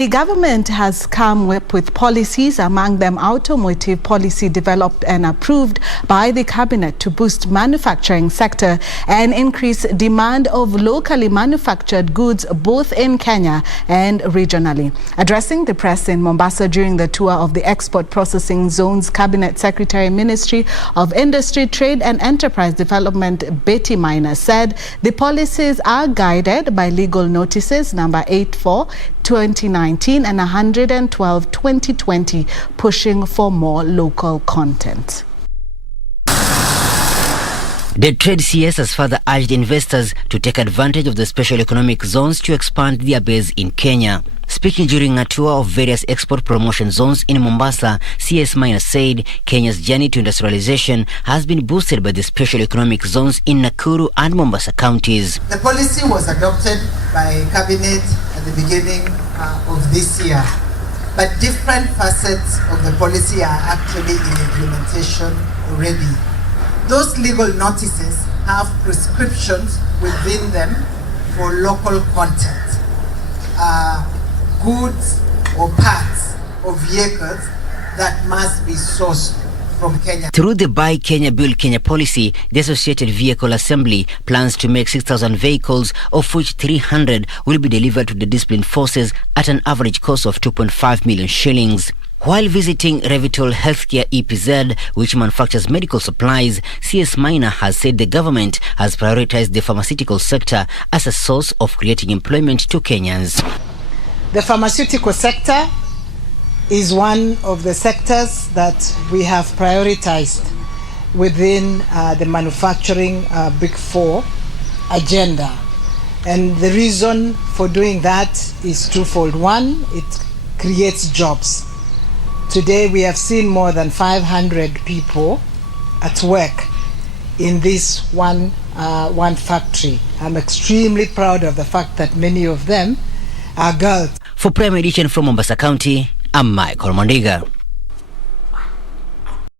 The government has come up with policies, among them automotive policy developed and approved by the cabinet to boost manufacturing sector and increase demand of locally manufactured goods both in Kenya and regionally. Addressing the press in Mombasa during the tour of the Export Processing Zone's Cabinet Secretary, Ministry of Industry, Trade and Enterprise Development, Betty Maina, said the policies are guided by legal notices number 84/2019 and 112/2020, pushing for more local content. The trade CS has further urged investors to take advantage of the special economic zones to expand their base in Kenya. Speaking during a tour of various export promotion zones in Mombasa, CS Maina said Kenya's journey to industrialization has been boosted by the special economic zones in Nakuru and Mombasa counties. The policy was adopted by Cabinet at the beginning of this year, but different facets of the policy are actually in implementation already. Those legal notices have prescriptions within them for local content. Goods or parts of vehicles that must be sourced from Kenya. Through the Buy Kenya, Build Kenya policy, the Associated Vehicle Assembly plans to make 6,000 vehicles, of which 300 will be delivered to the disciplined forces at an average cost of 2.5 million shillings. While visiting Revitol Healthcare EPZ, which manufactures medical supplies, CS Maina has said the government has prioritized the pharmaceutical sector as a source of creating employment to Kenyans. The pharmaceutical sector is one of the sectors that we have prioritized within the manufacturing Big Four agenda. And the reason for doing that is twofold. One, it creates jobs. Today we have seen more than 500 people at work in this one factory. I'm extremely proud of the fact that many of them are girls. For Prime Edition from Mombasa County, I'm Michael Mondiga.